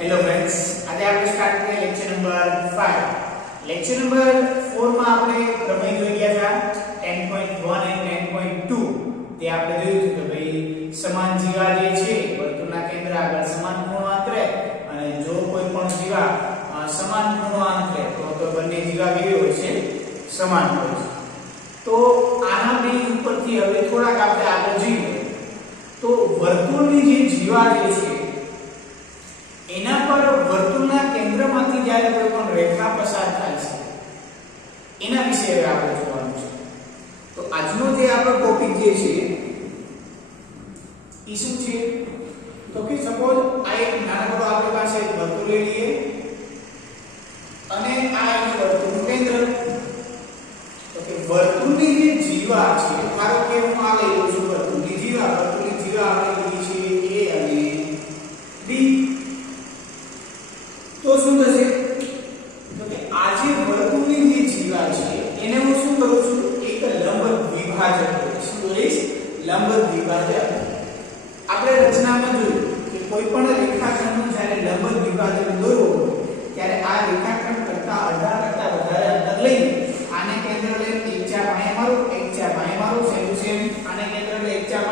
Hello friends, આજે આપણે start કરીએ લેક્ચર નંબર 5. લેક્ચર નંબર 4 માં આપણે પ્રમેય જોઈ ગયા હતા 10.1 અને 10.2. તે આપણે જોયું હતું કે ભાઈ સમાન જીવા જે છે વર્તુળના કેન્દ્ર આગળ સમાન ખૂણો આંતરે અને જો કોઈ પણ જીવા સમાન ખૂણો આંતરે તો બંને જીવા કેવી હોય છે? સમાન હોય છે. તો આના બે ઉપરથી હવે થોડાક આપણે આગળ જઈએ તો વર્તુળની જે જીવા જે છે એના પર વર્તુળના કેન્દ્રમાંથી જ્યારે કોઈ પણ રેખા પસાર થાય છે એના વિશે હવે આપણે જોવાનું છે. તો આજનો જે આપણો ટોપિક જે છે એ શું છે? તો કે સપોઝ આ એક નાનકડો આપણી પાસે વર્તુળ લઈ લઈએ અને આ એક વર્તુળનું કેન્દ્ર. તો કે વર્તુળની જે જીવા છે, ધારો કે હું આ લઈ લઉં છું વર્તુળની જીવા આપણે લીધી છે A અને B. તો શું થશે? તો કે આ જે વર્તુળની જે જીવા છે એને હું શું કરું છું? એક લંબ દ્વિભાજક કરીશ. શું કરીશ? લંબ દ્વિભાજક. આપણે રચનામાં જોયું કે કોઈ પણ રેખાખંડનું જ્યારે લંબ દ્વિભાજક દોરવું ત્યારે આ રેખાખંડ કરતા અડધા કરતા વધારે અંતર લઈ આને કેન્દ્ર લઈને એક ચાર બાય મારો સેમ ટુ સેમ આને કેન્દ્ર લઈને એક ચાર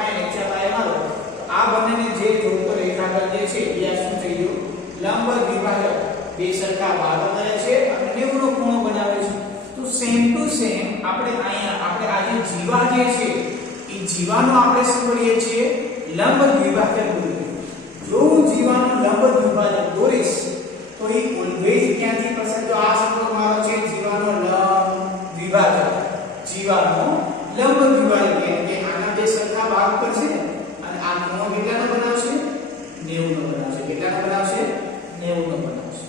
બાય મારો. તો આ બંનેને જે જોડતો રેખાખંડ જે છે એ શું થઈ ગયું? લંબ દ્વિભાજક. બે સરખા ભાગો કરે છે અને 90 નો ખૂણો બનાવે છે. તો સેમ ટુ સેમ આપણે આ જે જીવા જે છે એ જીવાનો આપણે શું કરીએ છીએ? લંબ દ્વિભાજક દોરીએ. જો હું જીવાનો લંબ દ્વિભાજક દોરીશ તો એ ઓલવેઝ ક્યાંથી પસંદ? જો આ સંબંધ મારો છે જીવાનો લંબ દ્વિભાજક. જીવાનો લંબ દ્વિભાજક એટલે કે આના બે સરખા ભાગ કરશે અને આ ખૂણો કેટલાનો બનાવશે? 90 નો બનાવશે. કેટલાનો બનાવશે? 90 નો બનાવશે.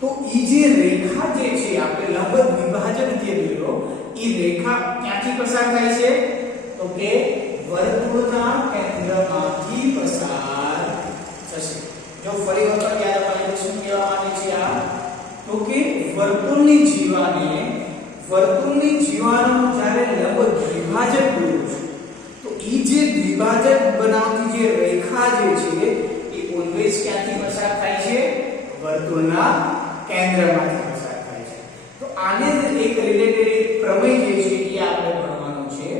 તો ઈ જે રેખા જે છે આપણે લંબ દ્વિભાજક જે દોર્યો ઈ રેખા ક્યાંથી પસાર થાય છે? તો કે વર્તુળના કેન્દ્રમાંથી પસાર થશે. જો ફરી વખત યાદ અપાય શું કહેવા માંગે છે આ? તો કે વર્તુળની જીવાનો જ્યારે લંબ દ્વિભાજક દોર્યું છે તો ઈ જે દ્વિભાજક બનાવતી જે રેખા જે છે એ ઓલવેઝ ક્યાંથી પસાર થાય છે? વર્તુળના કેન્દ્રમાંથી પસાર થાય છે. તો આને જ એક રિલેટેડ પ્રમેય જે છે એ આપણે ભણવાનું છે.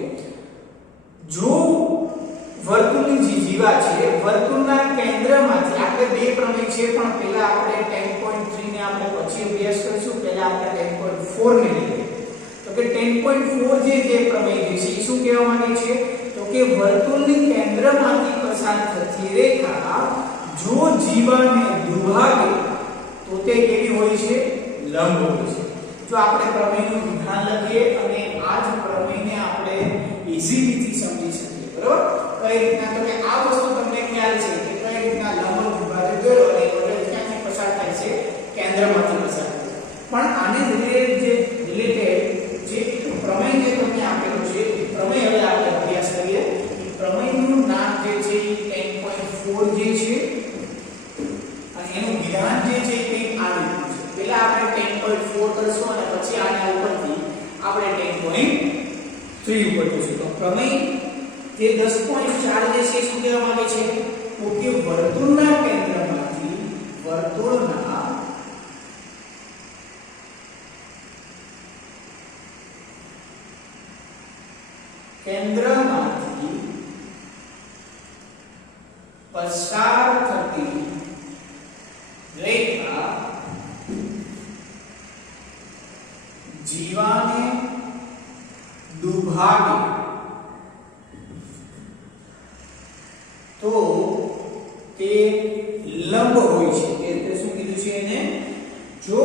જો વર્તુળની જે જીવા છે વર્તુળના કેન્દ્રમાંથી આપણે બે પ્રમેય છે પણ પહેલા આપણે 10.3 ને આપણે પછી અભ્યાસ કરીશું. પહેલા આપણે 10.4 ને લઈએ. તો કે 10.4 જે પ્રમેય છે એ શું કહેવા માંગે છે? તો કે વર્તુળની કેન્દ્રમાંથી પસાર થતી રેખા જો જીવાને દુભાગે તો તે કેવી હોય છે? લંબ હોય છે. જો આપણે પ્રમેયનું વિધાન લખીએ અને આ જ પ્રમેયને આપણે ઈઝીલીથી સમજી શકીએ. બરાબર? કઈ રીતના? તો કે આ વસ્તુ તમને ખ્યાલ છે કે કઈ રીતના લંબ દ્વિભાજક દોરો અને ઓલવેઝ ક્યાંથી પસાર થાય છે? કેન્દ્રમાંથી પસાર થાય છે. પણ આને રિલેટેડ જે પ્રમેય જે તમને આપેલું છે એ પ્રમેય હવે આપણે અભ્યાસ કરીએ. એ પ્રમેયનું નામ જે છે એ 10.4 જે છે અને એનું વિધાન જે છે એ કંઈક આ રીતનું છે. પહેલા આપણે 10.4 કરશું અને પછી આના ઉપરથી આપણે 10.3 ઉપર જઈશું. તો પ્રમેય જે 10.4 જે છે શું કહેવા માંગે છે? તો કે વર્તુળના કેન્દ્રમાંથી પસાર થતી રેખા જીવાને દુભાગે તો તે લંબ હોય છે. તે શું કીધું છે એને? જો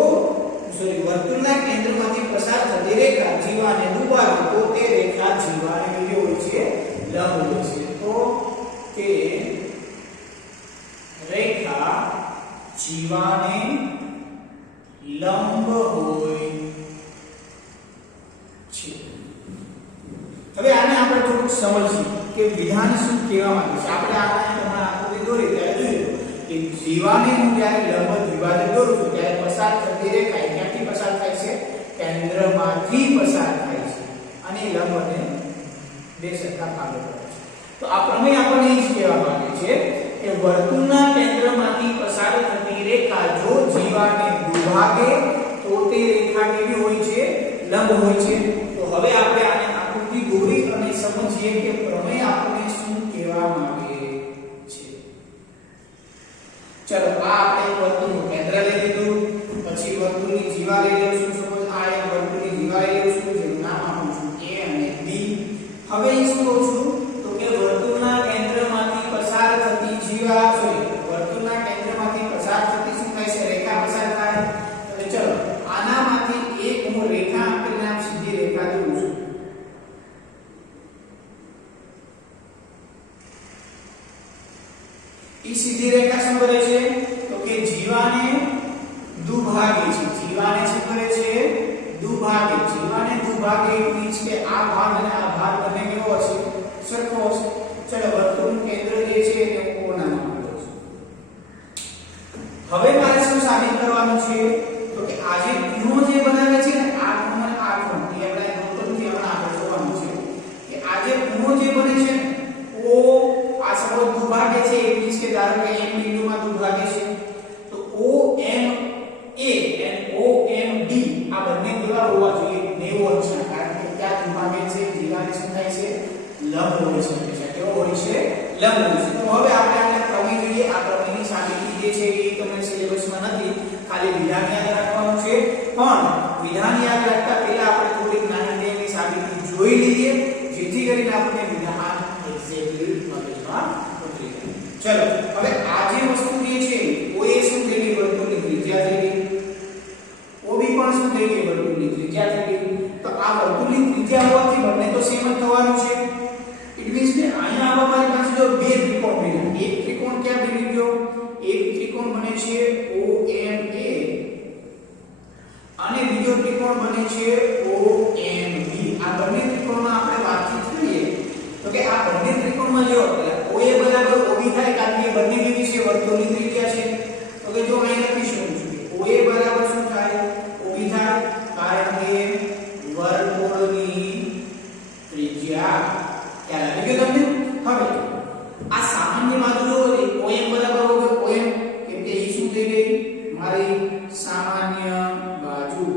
વર્તુળના કેન્દ્રમાંથી પસાર થતી રેખા જીવાને દુભાગે તો તે રેખા જીવાને કેવી હોય છે? લંબ હોય છે. તો તે રેખા જીવાને લંબ હોય છે. હવે આને આપણે થોડુંક સમજીએ કે વિધાન શું કહેવા માંગે છે. આપણે આને હમણાં આકૃતિ દોરી ત્યારે જોયું કે જીવાને હું જ્યારે લંબ દ્વિભાજક દોરું છું ત્યારે પસાર થતી રેખા ક્યાંથી પસાર થાય છે? કેન્દ્રમાંથી પસાર થાય છે અને લંબને બે સરખા ભાગો કરે છે. તો આ પ્રમેય આપણને એ જ કહેવા માંગે છે કે વર્તુળના કેન્દ્રમાંથી પસાર થતી રેખા જો જીવાને દુભાગે તો તે રેખા કેવી હોય છે? લંબ હોય છે. તો હવે આપણે આને આકૃતિ દોરી અને સમજીએ કે પ્રમેય આપણને શું કહેવા માંગે છે. ચલો આ આપણે વર્તુળનું કેન્દ્ર લઈ લીધું, પછી વર્તુળની જીવા લઈ લઈશું. સપોઝ આ એક વર્તુળની જીવા લઈ લઈશું જેનું નામ આપું છું A અને B. હવે શું કહું છું તો કે વર્તુળના કેન્દ્રમાંથી પસાર થતી જીવા વર્તુળના કેન્દ્રમાંથી પસાર થતી શું થાય છે? રેખા પસાર થાય. તો ચલો આનામાંથી એક હું રેખા આપીને નામ સીધી રેખા દોરું છું. ઈ સીધી રેખા શું કરે છે તો કે જીવાને દુભાગે છે. જીવાને શું કરે છે? દુભાગે. જીવાને દુભાગે મીન્સ કે આ ભાગ અને આ ભાગ બંને કેવો હશે? સરખો હશે. ચલો વર્તુળનું કેન્દ્ર જે છે એને હું O નામ આપું છું. હવે મારે શું સાબિત કરવાનું છે તો કે આ જે ખૂણો જે બનાવે છે ને આ ખૂણો અને આ ખૂણો એ આપણે નોટથી આપણે આગળ જોવાનું છે કે આ જે ખૂણો જે બને છે ને O આ સપોઝ દુભાગે છે એ મીન્સ કે ધારો કે M બિંદુમાં દુભાગે છે તો OMA and OMD આ બંને કેવા હોવા જોઈએ? 90 અંશના. કારણ કે ત્યાં દુભાગે છે જીવાને શું થાય છે? લંબ હોય છે. કેવો હોય છે? લંબ હોય છે. તો હવે આપણે આને પ્રમેય જોઈએ. આ પ્રમેયની સાબિતી જે છે એ તમને સિલેબસમાં નથી, ખાલી વિધાન યાદ રાખવાનું છે. પણ વિધાન યાદ રાખતા પહેલા આપણે થોડીક નાની નાની સાબિતી જોઈ લઈએ જેથી કરીને આપણે વિધાન એક્ઝેક્ટલી મગજમાં ઉતરી જાય. ચલો હવે આ જે વસ્તુ જે છે OA શું થઈ ગઈ? વર્તુળની ત્રિજ્યા થઈ ગઈ. OB પણ શું થઈ ગઈ? વર્તુળની ત્રિજ્યા થઈ ગઈ. તો આ વર્તુળની ત્રિજ્યા હોવાથી બંને તો સેમ જ થવાનું છે. ઇટ મીન્સ કે અહીંયા આવા મારી પાસે જો બે ત્રિકોણ બન્યા. એક ત્રિકોણ ક્યાં બની ગયો? એક ત્રિકોણ બને છે OMA અને બીજો ત્રિકોણ બને છે OMB. આ બંને ત્રિકોણમાં આપણે વાતચીત કરીએ તો કે આ બંને ત્રિકોણમાં જો OA બરાબર OB થાય કારણ કે બંને કેવી છે? વર્તુળની ત્રિજ્યા છે. તો કે જો અહીં લખીશું OA બરાબર શું થાય? OB થાય કારણ કે વર્તુળની ત્રિજ્યા. ખ્યાલ આવી ગયો તમને? હવે આ સામાન્ય બાજુ જો OM બરાબર OM કેમ કે એ શું થઈ ગઈ? મારી સામાન્ય બાજુ.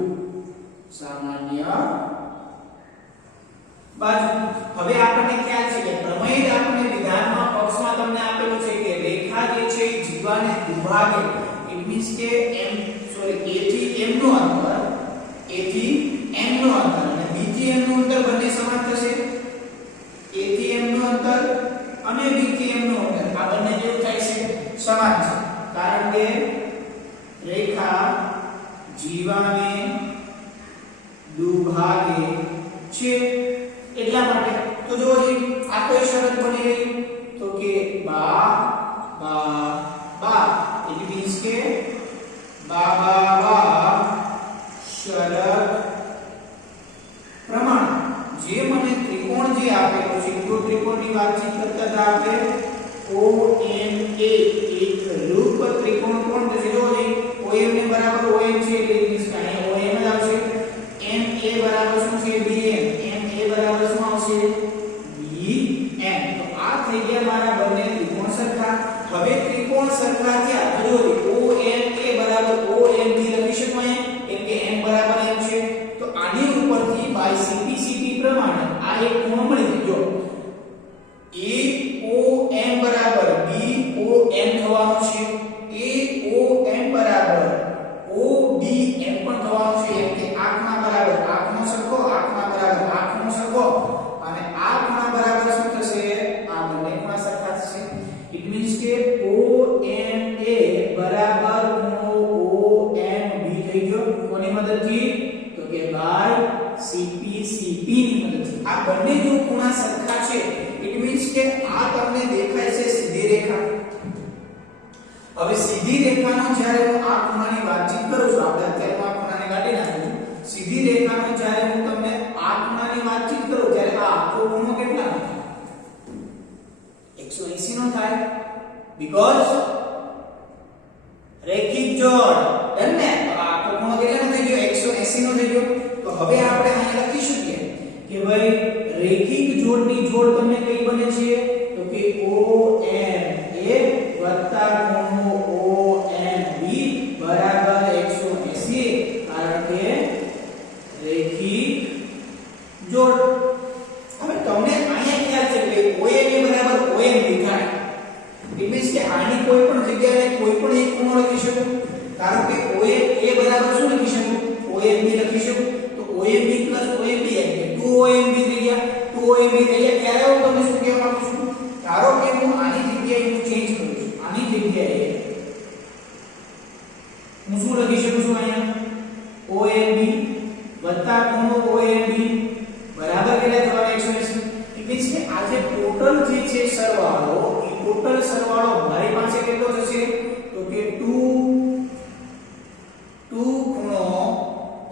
હવે આપણને ખ્યાલ છે કે પ્રમેય આપણને વિધાનમાં પક્ષમાં તમને આપેલું છે કે રેખા જે છે એ જીવાને દુભાગે. ઇટ મીન્સ કે A થી M નું અંતર, A થી M નું અંતર અને B થી M નું અંતર બંને સમાન થશે. A થી M નું અંતર અને B થી M નું અંતર આ બંને કેવું થાય છે? સમાન છે. કારણ કે રેખા જીવાને દુભાગે છે એટલા માટે. તો જો આ કોઈ શરત બની રહી તો કે બા બા બા ઇટ મીન્સ કે બા બા બા શરત પ્રમાણે જે મને ત્રિકોણ જે આપેલો છે જો ત્રિકોણની વાતચીત કરતા હતા આપણે OMA એક રૂપ ત્રિકોણ કોણ થશે? જો OM ને બરાબર OM છે એટલે મીન્સ કે અહીંયા OM જ આવશે. MA બરાબર શું છે? BM. MA બરાબર શું આવશે? BM. તો આ થઈ ગયા મારા બંને ત્રિકોણ સરખા. હવે ત્રિકોણ સરખા થયા તો જો OMA બરાબર OMB લખી શકાય કેમ કે M બરાબર M છે. તો આની ઉપરથી બાય CP પ્રમાણે આ એક ખૂણો મળી ગયો. AOM બરાબર BOM થવાનું છે. AOM બરાબર OBM પણ થવાનું છે. એમ કે આ ખૂણા બરાબર આ ખૂણો સરખો, આ ખૂણા બરાબર આ ખૂણો સરખો અને આ ખૂણા બરાબર શું થશે? આ બંને ખૂણા સરખા થશે. ઇટ મીન્સ કે OMA બરાબર ખૂણો OMB થઈ ગયો. કોની મદદથી? તો કે બાય CP ની મદદથી. આ બંને જો ખૂણા સરખા છે ઇટ મીન્સ કે આ તમને દેખાય છે સીધી રેખા. હવે સીધી રેખાનો જ્યારે હું આ ખૂણાની વાતચીત કરું છું, આપણે અત્યારે આ ખૂણાને કાઢી નાખું છું. સીધી રેખાનો જ્યારે હું તમને આ ખૂણાની વાતચીત કરું ત્યારે આ આખો ખૂણો કેટલાનો થાય? 180 નો થાય. બીકોઝ રેખિક જોડ એમ ને આખો ખૂણો કેટલાનો થઈ ગયો? 180 નો થઈ ગયો. તો હવે આપણે અહીં લખી શકીએ કે ભાઈ રેખિક જોડની જોડ તમને કઈ બને છે? તો કે OMA હું આની જગ્યાએ હું ચેન્જ કરું છું. આની જગ્યાએ હું શું લખી શકું છું અહીંયા OAB વત્તા ખૂણો OAB બરાબર કેટલા થવાના 180. ઇટ મીન્સ કે આ જે ટોટલ જે છે સરવાળો એ ટોટલ સરવાળો મારી પાસે કેટલો થશે તો કે 2 ખૂણો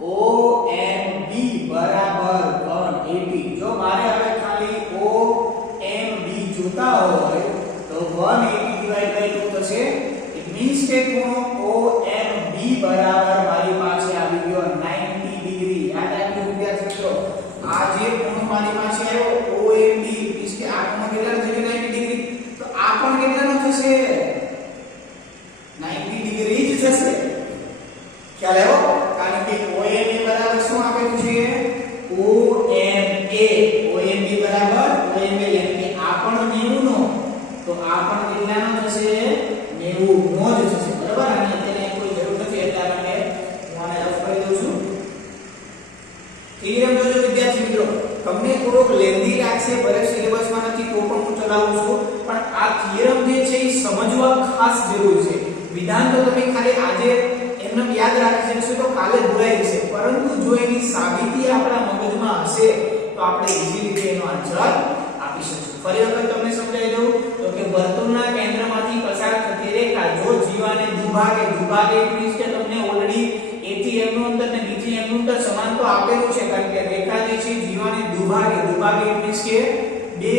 OMB બરાબર કોણ AB. જો મારે હવે ખાલી OMB જોતા હોય તો 180/2 થશે. ઇટ મીન્સ કે ખૂણો OMB બરાબર મારી પાસે આવી ગયો 90 ડિગ્રી. યાદ રાખજો વિદ્યાર્થી મિત્રો, આ જે ખૂણો મારી પાસે આવ્યો OMB મીન્સ કે આ ખૂણો કેટલાનો થશે 90 ડિગ્રી. તો આ પણ કેટલાનો થશે 90 ડિગ્રી જ થશે. ખ્યાલ આવ્યો? કારણ કે OMA બરાબર શું આપેલું છે OMB બરાબર OMA એટલે કે આ પણ 90 નો તો આ પણ કેટલાનો થશે 90 નો જ થશે. બરાબર? અને અત્યારે કોઈ જરૂર નથી એટલા માટે હું આને રફ કરી દઉં છું. થિયરમ જોજો વિદ્યાર્થી મિત્રો, તમને થોડોક લેન્ધી લાગશે, ભલે સિલેબસમાં નથી તો પણ હું ચલાવું છું, પણ આ થિયરમ જે છે એ સમજવા ખાસ જરૂર છે. વિધાન તો તમે ખાલી આજે એમને યાદ રાખી શકશો તો કાલે ભૂલાઈ જશે, પરંતુ જો એની સાબિતી આપણા મગજમાં હશે તો આપણે ઈઝી રીતે એનો આન્સર આપી શકશું. ફરી વખત તમને સમજાવી દઉં તો કે વર્તુળના કેન્દ્રમાંથી પસાર થતી રેખા જો જીવાને દુભાગે મીન્સ કે તમને ઓલરેડી A થી M નું અંતર ને B થી M નું અંતર સમાન તો આપેલું છે, કારણ કે રેખા જે છે જીવાને દુભાગે મીન્સ કે બે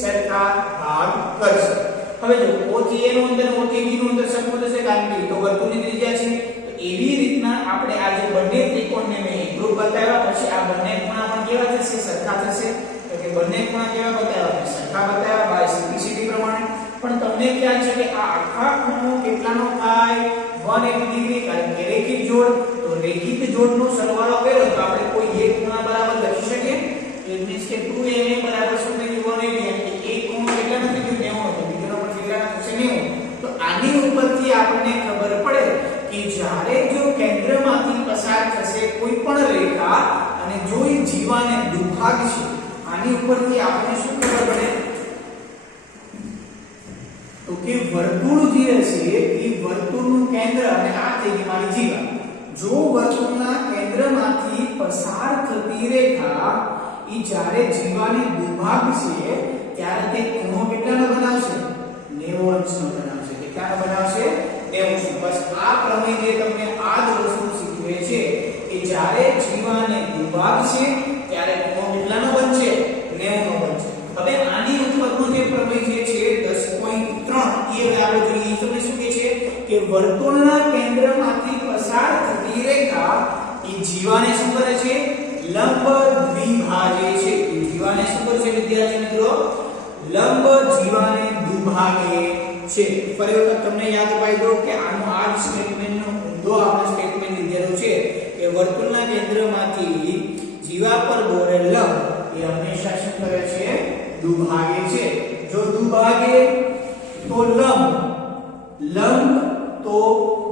સરખા ભાગ કરશે. હવે જો O થી A નું અંતર O થી B નું અંતર સરખું થશે, કારણ કે તો વર્તુળની ત્રિજ્યા છે. તો એવી રીતના આપણે આ જે બંને ત્રિકોણને મેં એકરૂપ બતાવ્યા, પછી આ બંને ખૂણા પણ કેવા થશે સરખા થશે. તો કે બંને ખૂણા કેવા બતાવ્યા સરખા બતાવ્યા બાય સિમ્પ્લિસિટી પ્રમાણે. પણ તમને ખ્યાલ છે કે આ આખા ખૂણો કેટલાનો થાય 180 ડિગ્રી, કારણ કે રેખિક જોડ. તો રેખિક જોડનો સરવાળો કર્યો તો આપણે કોઈ એક ખૂણા બરાબર લખી શકીએ. ઇટ મીન્સ કે 2MA બરાબર શું થઈ ગયું 180, એટલે એક ખૂણો કેટલાનો થઈ ગયો 90 તો બીજો પણ કેટલાનો થશે 90. તો આની ઉપરથી આપણને ખબર પડે કે જ્યારે જો કેન્દ્રમાંથી પસાર થશે કોઈ પણ રેખા અને જો એ જીવાને દુભાગશે, આની ઉપરથી આપણને શું ખબર પડે તો કે વર્તુળ જે હશે એ વર્તુળનું કેન્દ્ર અને આ થઈ ગઈ મારી જીવા. જો વર્તુળના કેન્દ્રમાંથી પસાર થતી રેખા એ જ્યારે જીવાને દુભાગશે ત્યારે તે ખૂણો કેટલાનો બનાવશે 90 અંશનો બનાવશે. કેટલાનો બનાવશે 90. બસ આ પ્રમેય જે તમને આ જ વસ્તુ શીખવે છે કે જ્યારે જીવાને દુભાગશે ત્યારે ખૂણો કેટલાનો બનશે 90 નો બનશે. હવે આની ઉપરનો જે પ્રમેય જે છે 10.3 એ હવે આપણે જોઈએ. તમને શું કહે છે કે વર્તુળના કેન્દ્રમાંથી પસાર થતી રેખા એ જીવાને શું કરે છે લંબ દ્વિભાજે છે. જીવાને શું કરે છે વિદ્યાર્થી મિત્રો લંબ જીવાને દુભાગે છે. ફરી વખત તમને યાદ અપાઈ દો કે આનો આ જ સ્ટેટમેન્ટનો ઊંધો આપણે સ્ટેટમેન્ટ લીધેલો છે કે વર્તુળના કેન્દ્રમાંથી જીવા પર દોરેલ લંબ એ હંમેશા શું કરે છે દુભાગે છે. જો દુભાગે તો લંબ તો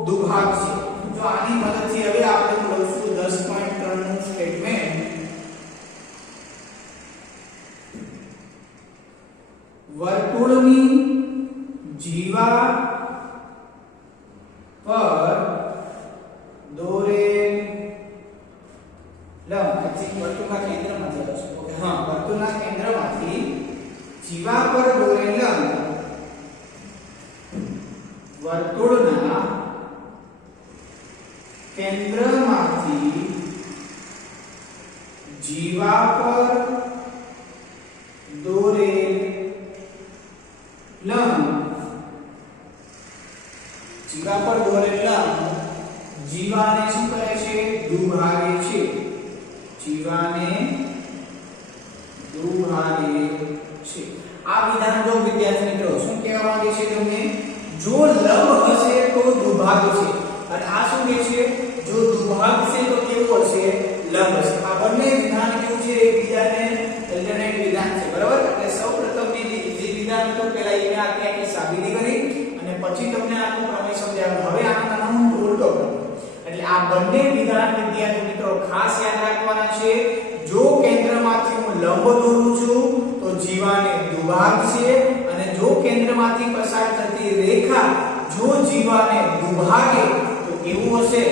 દુભાગ છે. જો આની મદદથી હવે આપણે લખશું 10.3 નું સ્ટેટમેન્ટ. વર્તુળની જીવા પર દોરેલ લંબ વર્તુળના કેન્દ્રમાંથી આવશે. ઓકે હા, વર્તુળના કેન્દ્રમાંથી જીવા પર દોરેલ લંબ વર્તુળના કેન્દ્રમાંથી જીવા પર દોરેલ લંબ જીવાને શું કરે છે દુભાગે છે. જીવાને દુભાગે છે. આ વિધાન જો વિદ્યાર્થી મિત્રો શું કહેવા માંગે છે તમને જો લંબ હશે તો દુભાગ છે, અને આ શું કહે છે જો દુભાગ છે તો કેવું હશે લંબ હશે. આ બંને વિધાન કેવું છે એકબીજાને અલ્ટરનેટ વિધાન છે. બરાબર? એટલે સૌપ્રથમ જે વિધાન તો પહેલા એને આખી સાબિતી કરી અને પછી તમને આનો પ્રમેય સમજાવ્યો. હવે આનો નામ ઉલટો પ્રમેય. એટલે આ બંને વિધાન વિદ્યાર્થી મિત્રો ખાસ યાદ રાખવાના છે. જો કેન્દ્રમાંથી હું લંબ દોરું છું તો જીવાને દુભાગ છે, અને જો કેન્દ્રમાંથી પસાર થતી રેખા જો જીવાને દુભાગે તો કેવું હશે?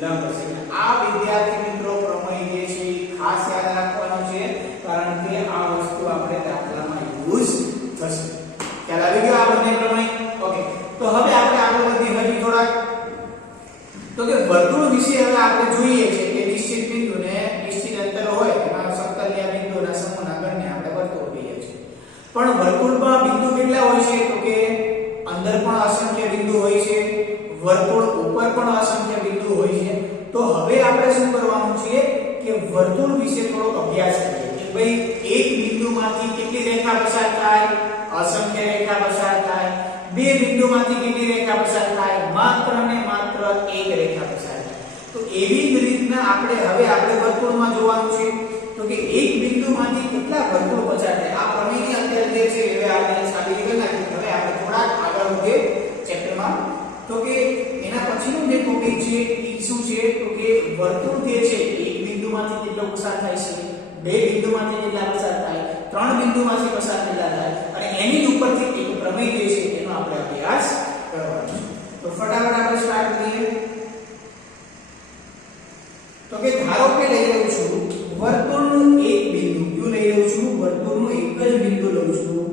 લંબ હશે. આ વિદ્યાર્થી મિત્રો પ્રમેય જે છે ખાસ યાદ રાખવાનું છે, કારણ કે આ વસ્તુ આપણે દાખલામાં યુઝ થશે. ખ્યાલ આવી ગયો આ બંને પ્રમેય? ઓકે, તો હવે આપણે આગળ વધીએ. હજી થોડાક તો કે વર્તુળ વિશે હવે આપણે જોઈએ છે કે નિશ્ચિત બિંદુને નિશ્ચિત અંતર હોય એમાં સમતલીય બિંદુના સમૂહના ગણને આપણે વર્તુળ કહીએ છીએ. પણ વર્તુળમાં બિંદુ કેટલા હોય છે? તો કે અંદર પણ અસંખ્ય બિંદુ હોય છે, વર્તુળ ઉપર પણ અસંખ્ય બિંદુ હોય છે. તો હવે આપણે શું કરવાનું છે કે વર્તુળ વિશે થોડો અભ્યાસ કરીએ કે ભાઈ એક બિંદુમાંથી કેટલી રેખા પસાર થાય? અસંખ્ય રેખા પસાર થાય. બે બિંદુમાંથી કેટલી રેખા પસાર થાય? માત્ર ને માત્ર એક રેખા પસાર થાય. તો એવી જ રીતના આપણે વર્તુળમાં જોવાનું છે તો કે એક બિંદુમાંથી કેટલા વર્તુળ પસાર થાય. આ પ્રમેયની અત્યારે જે છે હવે આપણે સાબિત કરી નાખી. હવે આપણે થોડા આગળ વધીએ ચેપ્ટરમાં. તો કે એના પછીનું જે ટોપિક છે એ શું છે? તો કે વર્તુળ જે છે એક બિંદુમાંથી કેટલો પસાર થાય છે, બે બિંદુમાંથી કેટલા પસાર થાય, ત્રણ બિંદુમાંથી પસાર કેટલા થાય, અને એની ઉપરથી એક પ્રમેય જે છે એનો આપણે અભ્યાસ કરવાનો છે. તો ફટાફટ આપણે સ્ટાર્ટ કરીએ. તો કે ધારો કે લઈ લઉં છું વર્તુળનું એક બિંદુ, ક્યું લઈ લઉં છું? વર્તુળનું એક જ બિંદુ લઉં છું.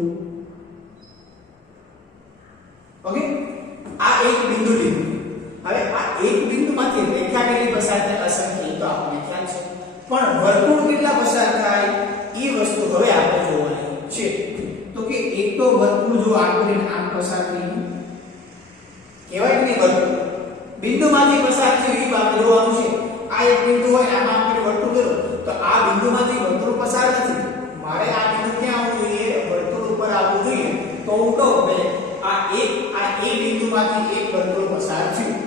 ઓકે, આ એક બિંદુ લીધું. હવે આ એક બિંદુમાંથી રેખા કેટલી પસાર થાય? અસંખ્ય. તો આપણને ખ્યાલ છે, પણ વર્તુળ કેટલા પસાર થાય એ વસ્તુ હવે આપણે જોવાની છે. તો કે એક તો વર્તુળ જો આકૃતિને આમ પસાર થઈને કહેવાય કે વર્તુળ બિંદુમાંથી પસાર થયું એ આપણે જોવાનું છે. આ એક બિંદુ હોય આમાં આપણે વર્તુળ દોરો તો આ બિંદુમાંથી વર્તુળ પસાર નથી. મારે આ બિંદુ ક્યાં આવવું જોઈએ? વર્તુળ ઉપર આવવું જોઈએ. તો હું કહું કે આ એક બિંદુમાંથી એક વર્તુળ પસાર થયું.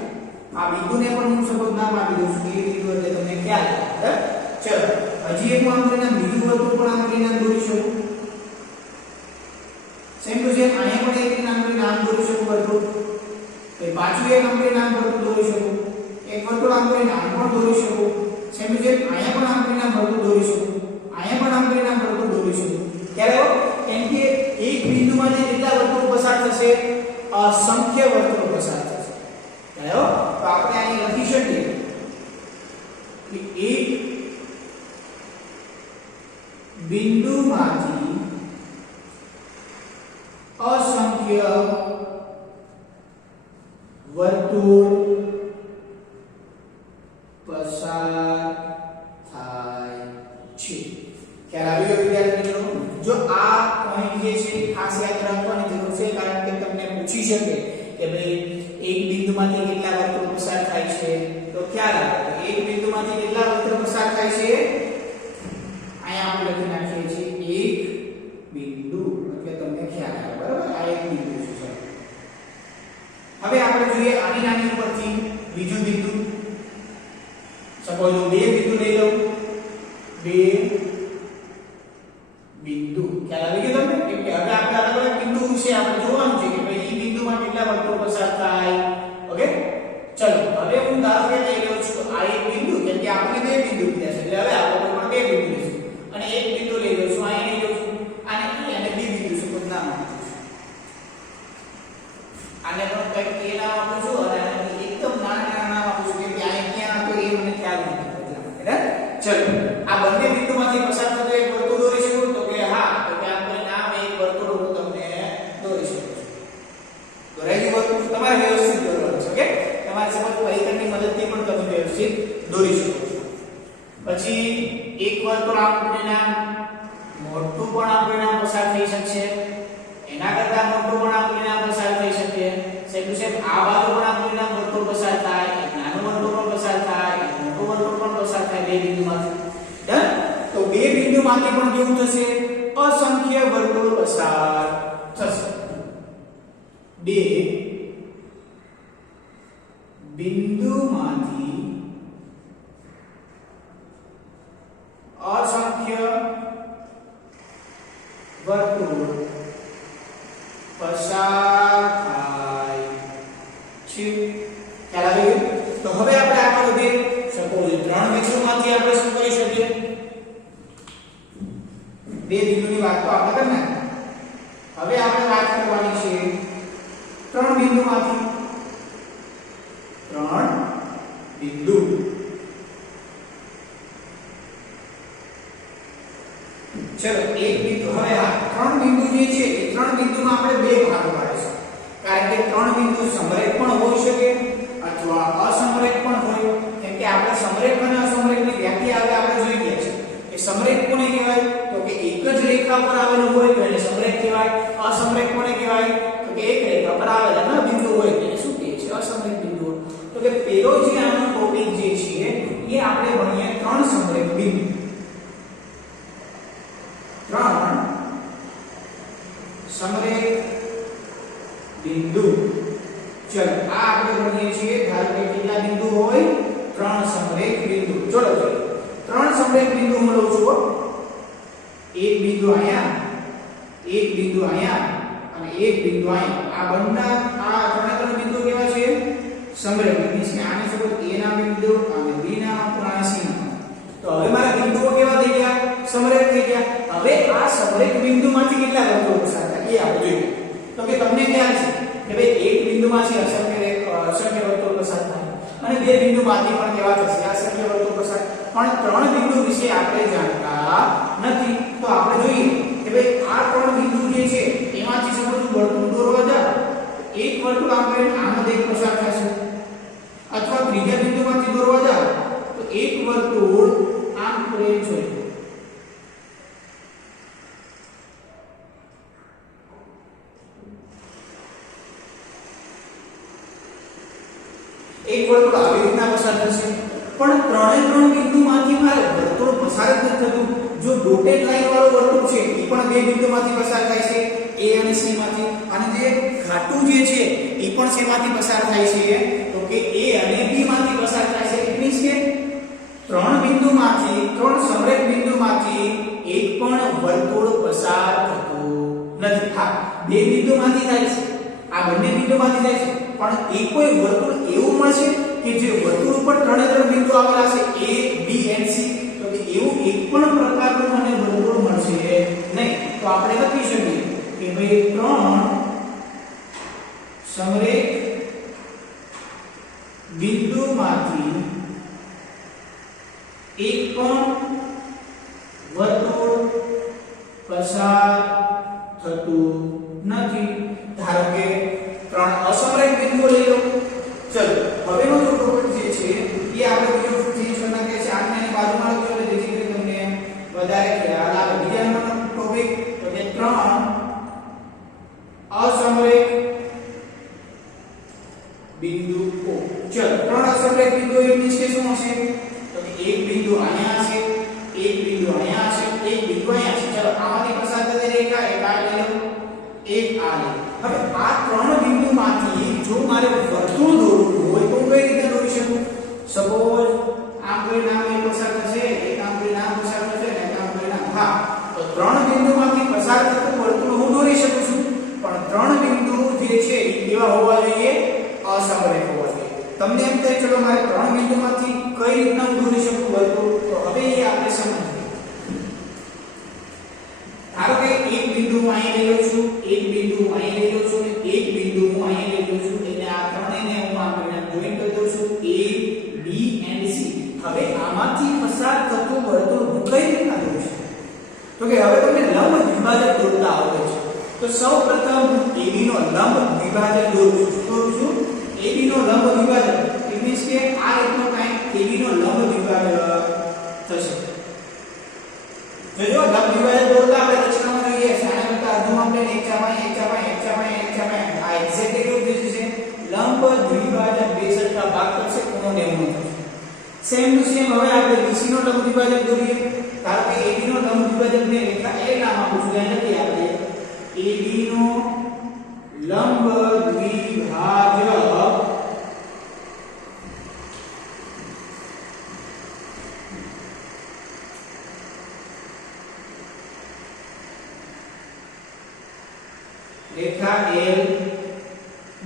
આ બિંદુને પણ હું સપોઝ નામ આપી દઉં છું. એ બિંદુ એટલે તમને ખ્યાલ છે. ચલો હજી એક નામ કરીને બીજું વર્તુળ પણ આમ કરીને દોરી શકું. સેમ ટુ સેમ અહીંયા પણ એક નામ કરીને નામ દોરી શકું વર્તુળ. તો પાછું એક નામ કરીને નામ વર્તુળ દોરી શકું. એક વર્તુળ આમ કરીને નામ પણ દોરી શકું. સેમ ટુ સેમ અહીંયા પણ આમ કરીને નામ વર્તુળ દોરી શકું. અહીંયા પણ આમ કરીને નામ વર્તુળ દોરી શકું. ક્યારે કેમ કે એક બિંદુમાંથી કેટલા વર્તુળ પસાર થશે? અસંખ્ય વર્તુળ પસાર થશે. બરાબર? તો આપણે અહીં લખી શકીએ કે એક બિંદુમાંથી અસંખ્ય વર્તુળ પસાર થાય છે. ખ્યાલ આવ્યો વિદ્યાર્થી મિત્રો? જો આ પોઈન્ટ જે છે ખાસ યાદ રાખવાની જરૂર છે, કારણ કે તમને પૂછી શકે કે ભાઈ એક બિંદુમાંથી કેટલા વર્તુળ પસાર થાય છે. તો ખ્યાલ આવે એક બિંદુમાંથી કેટલા વર્તુળ પસાર થાય છે? અહીંયા આપણે લખી નાખીએ છીએ એક બિંદુ, એટલે તમને ખ્યાલ આવે. બરાબર? આ એક બિંદુ છે. હવે આપણે જોઈએ આની નાની ઉપરથી બીજું બિંદુ. સપોઝ હું બે બિંદુ લઈ લઉં. બે બિંદુ ખ્યાલ આવી ગયો તમને? કેમ કે હવે આપણે અલગ અલગ બિંદુ વિશે આપણે જોવાનું છે કે ભાઈ એ બિંદુમાં કેટલા વર્તુળ પસાર થાય. ઓકે, ચલો હવે હું ધારો કે લઈ લઉં છું આ એક બિંદુ, કેમ કે આપણે બે બિંદુ લીધા છે એટલે હવે આપણે પણ બે બિંદુ લઈશું. અને એક બિંદુ લઈ લઉં છું, અહીંયા લઈ લઉં છું, આને અને બે બિંદુ છે કોઈ નામ આપું છું. આને પણ કંઈક એ નામ આપું છું અને આને એકદમ નાના નામ આપું છું, કેમ કે આ ક્યાં આપ્યો એ મને ખ્યાલ નથી એટલા માટે. ચલો આ બંને બિંદુમાંથી પસાર થતો એક વર્તુળ દોરી શકું? તો કે હા, તો કે આપણે નામ એક વર્તુળ હું તમને દોરી શકું છું. દોરાઈ ગયું વર્તુળ? તમારે વ્યવસ્થિત દોરવાનું છે. ઓકે, તમારે સમજ પરિકરની મદદથી પણ તમે વ્યવસ્થિત દોરી શકો છો. પછી એક વર્તુળ આપણે નામ મોટું પણ આપણે નામ પસાર થઈ શકશે, એના કરતા મોટું પણ આપણે નામ પસાર થઈ શકે. સેમ ટુ સેમ આ બાજુ પણ આપણે નામ વર્તુળ પસાર થાય, એક નાનું વર્તુળ પણ પસાર થાય, એક મોટું વર્તુળ પણ પસાર થાય બે બિંદુમાંથી. ડન? તો બે બિંદુમાંથી પણ કેવું થશે? અસંખ્ય વર્તુળ પસાર થશે. બે બિંદુમાંથી અસંખ્ય વર્તુળ પસાર થાય છે. ખ્યાલ આવી ગયો? તો હવે આપણે આગળ વધીએ. સપોઝ ત્રણ બિંદુમાંથી આપણે શું કરી શકીએ? બે બિંદુની વાત તો આપણે કરી નાખી. હવે આપણે વાત બિંદુમાંથી? 3 બિંદુ. ચલો એક બિંદુ. હવે આ 3 બિંદુ જે છે એ 3 બિંદુમાં આપણે બે ભાગ પાડીશું. કારણ કે 3 બિંદુ સમરેખ પણ હોઈ શકે અથવા અસમરેખ પણ હોય. કેમ કે આપણે સમરેખ અને અસમરેખની વ્યાખ્યા હવે આપણે જોઈ ગયા છે કે સમરેખ કોને કહેવાય? તો કે એક જ રેખા પર આવેલું હોય તો એને સમરેખ કહેવાય. અસમરેખ કોને કહેવાય? તો કે એક રેખા પર આવેલા ન બિંદુ હોય તેને શું કહે છે? અસમરેખ બિંદુ. તો કે પેલો જે આનો ટોપિક જે છે એ આપણે ભણીએ 3 સમરેખ બિંદુ. 3 સમરેખ બિંદુ. ચલો આ આપણે ભણીએ છીએ. ધારો કે કેટલા બિંદુ હોય? 3 સમરેખ બિંદુ. ચલો જોઈએ 3 સમરેખ બિંદુ હું લઉં છું. એક બિંદુ અહીંયા, એક બિંદુ અહીંયા અને એક બિંદુ અહીંયા. આ બંને આ ત્રણે બિંદુ કેવા છે? સમરેખ. એટલે કે આને શું A ના બિંદુ અને B ના અને C ના. તો હવે મારા બિંદુઓ કેવા થઈ ગયા? સમરેખ થઈ ગયા. હવે આ સમરેખ બિંદુમાંથી કેટલા વર્તુળો પસાર થાય એ આપણે જોઈએ. તો કે તમને ખ્યાલ છે કે ભાઈ એક બિંદુમાંથી અસંખ્ય વર્તુળ પસાર થાય અને બે બિંદુમાંથી પણ કેવા થશે? અસંખ્ય વર્તુળ પસાર. પણ 3 બિંદુ વિશે આપણે જાણતા નથી. તો આપણે જોઈએ કે ભાઈ આ 3 બિંદુ જે છે એમાંથી સપોઝ વર્તુળ દોરવા જાવ, એક વર્તુળ આપણે આનો એક પસાર થશે અથવા ત્રીજા બિંદુમાંથી દોરવા જાવ તો એક વર્તુળ આમ પ્લેન છે. એક વર્તુળ આવી રીતના પસાર થશે. પણ 3 બિંદુમાંથી મારે વર્તુળ પસાર જ નથી થતું. જો ડોટેડ લાઈન વાળું વર્તુળ છે એ પણ બે બિંદુમાંથી પસાર થાય છે, A અને C માંથી. અને જે ઘાટું જે છે એ પણ શેમાંથી પસાર થાય છે? તો કે A અને B માંથી પસાર થાય છે. એટલે કે 3 બિંદુમાંથી 3 સમરેખ બિંદુમાંથી એક પણ વર્તુળ પસાર થતું નથી. હા, બે બિંદુમાંથી થાય છે, આ બંને બિંદુમાંથી થાય છે. પણ એક કોઈ વર્તુળ એવું મળશે કે જે વર્તુળ ઉપર 3 બિંદુ આવેલા છે A, B and C. તો કે એવું એક પણ પ્રકારનું મને વર્તુળ મળશે નહીં. તો આપણે લખી શકીએ કે ભાઈ 3 સમરેખ બિંદુમાંથી એક પણ વર્તુળ પસાર થતું નથી. ધારો કે 3 અસમરેખ બિંદુઓ લઈ લો. ચલો હવેનો જો ટોપિક જે છે એ આપણે બીજો ચેન્જ કરી નાખીએ છીએ. આની બાજુમાં લખ્યો એટલે જેથી કરીને તમને વધારે ખ્યાલ આવે. બીજા નંબરનો ટોપિક તો કે 3 અસમરેખ બિંદુઓ. ચલો 3 અસમરેખ બિંદુઓ એટલે કે શું હશે? તો કે એક બિંદુ અહીંયા હશે, એક બિંદુ અહીંયા હશે, એક બિંદુ અહીંયા હશે. ચલો આમાંથી પસાર થતી રેખા એક આ લઈ લો, એક આ લઈ. હવે આ 3 બિંદુમાંથી જો મારે વર્તુળ દોરવું હોય તો કઈ રીતે દોરી શકું? સપોઝ આમ કોઈ નામ એ પસાર થશે, એક આમ કોઈ નામ પસાર થશે અને એક આમ કોઈ નામ. હા, તો 3 બિંદુમાંથી પસાર થતું વર્તુળ હું દોરી શકું છું. પણ 3 બિંદુ જે છે એ કેવા હોવા જોઈએ? અસમરેખ હોવા જોઈએ. તમને એમ થાય ચલો મારે 3 બિંદુમાંથી કઈ રીતના હું દોરી શકું વર્તુળ? તો હવે એ આપણે સમજીએ. ધારો કે એક બિંદુ હું અહીં લઈ લઉં છું, એક બિંદુ હું અહીં લઈ લઉં છું, એક બિંદુ હું અહીં લઈ લઉં છું. એટલે આ ત્રણેયને હું આપણે જોઈન્ટ કરી દઉં છું A, B and C. હવે આમાંથી પસાર થતું વર્તુળ હું કઈ રીતના દોરી શકું? તો કે હવે તમને લંબ દ્વિભાજક દોરતા આવડે છે. તો સૌપ્રથમ હું AB નો લંબ દ્વિભાજક દોરું છું. AB નો લંબ દ્વિભાજક ઇટ મીન્સ કે આ રીતનો કાંઈક AB નો લંબ દ્વિભાજક થશે. જો લંબ દ્વિભાજક દોરતા આપણે રચનામાં જોઈએ સાના કરતા અર્ધમાં આપણે એક ચાપાઈ આ એક્ઝેક્ટ એટલું જ છે. લંબ દ્વિભાજક બે સરખા ભાગ કરશે, ખૂણો 90 થશે. સેમ ટુ સેમ હવે આપણે BC નો લંબ દ્વિભાજક દોરીએ. ધારો કે AB નો લંબ દ્વિભાજક ને રેખા L નામ આપું છું. ધ્યાન રાખીએ આપણે AB નો લંબ દ્વિભાજક રેખા L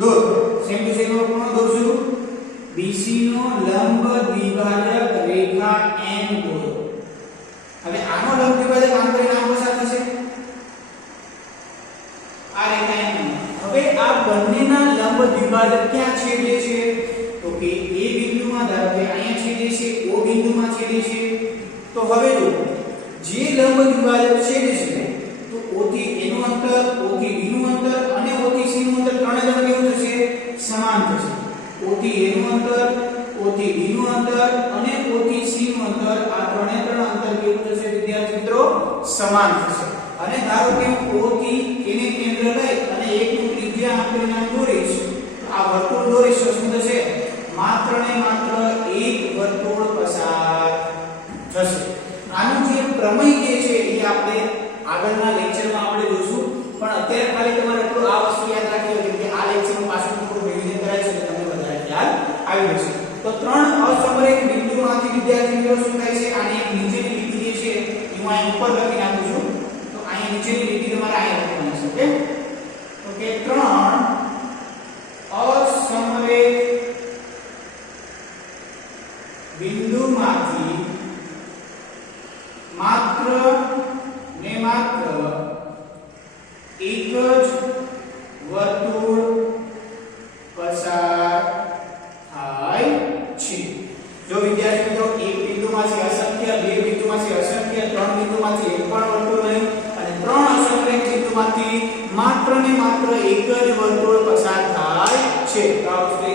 દોર. સેમ ટુ સેમ કોણ દોરશું? BC નો લંબ દ્વિભાજક રેખા M દોર. હવે આનો લંબ દ્વિભાજક આમ કરીને આમ પસાર થશે આ રેખા M. હવે આ બંનેના લંબ લંબ દ્વિભાજક ક્યાં છેદે છે તો કે એ બિંદુમાં ધારો કે અહીંયા છેદે છે O બિંદુમાં છેદે છે તો હવે જો જે લંબ દ્વિભાજક છેદે છે તો O થી A નું અંતર O થી B નું અંતર અને O થી C નું અંતર ત્રણે જણ કેવું થશે સમાન થશે O થી A નું અંતર O થી B નું અંતર અને O થી C નું અંતર આ ત્રણે ત્રણ અંતર કેવું થશે વિદ્યાર્થી મિત્રો સમાન થશે અને ધારો કે O થી A ને કેન્દ્ર લઈ અને એકનું ત્રિજ્યા આંતરનામ દોરીશ આ વર્તુળ દોરીશ તો શું થશે માત્ર ને માત્ર એક વર્તુળ પસાર થશે આનું જે પ્રમેય જે છે એ આપણે આગળના લેક્ચરમાં આપણે જોશું પણ અત્યારે ખાલી તમારે એટલું આ વસ્તુ યાદ રાખી લો કે આ લેક્ચરમાં પાછું થોડું રિવિઝન કરાય છે એટલે તમને વધારે ખ્યાલ આવી જશે તો ત્રણ અસમરેખ બિંદુમાંથી વિદ્યાર્થી મિત્રો શું થાય છે આની એક નીચેની લીટી જે છે હું અહીં ઉપર લખી નાખું છું તો અહીં નીચેની લીટી તમારે અહીં લખવાની છે ઓકે ત્રણ અસમરેખ બિંદુમાંથી માત્ર ને માત્ર એક જ વર્તુળ પસાર થાય છે જો વિદ્યાર્થી મિત્રો એક બિંદુમાંથી અસંખ્ય બે બિંદુમાંથી અસંખ્ય ત્રણ બિંદુમાંથી એક પણ વર્તુળ નહીં અને ત્રણ અસમરેખ બિંદુમાંથી માત્ર ને માત્ર એક જ વર્તુળ પસાર થાય છે તો આ વસ્તુ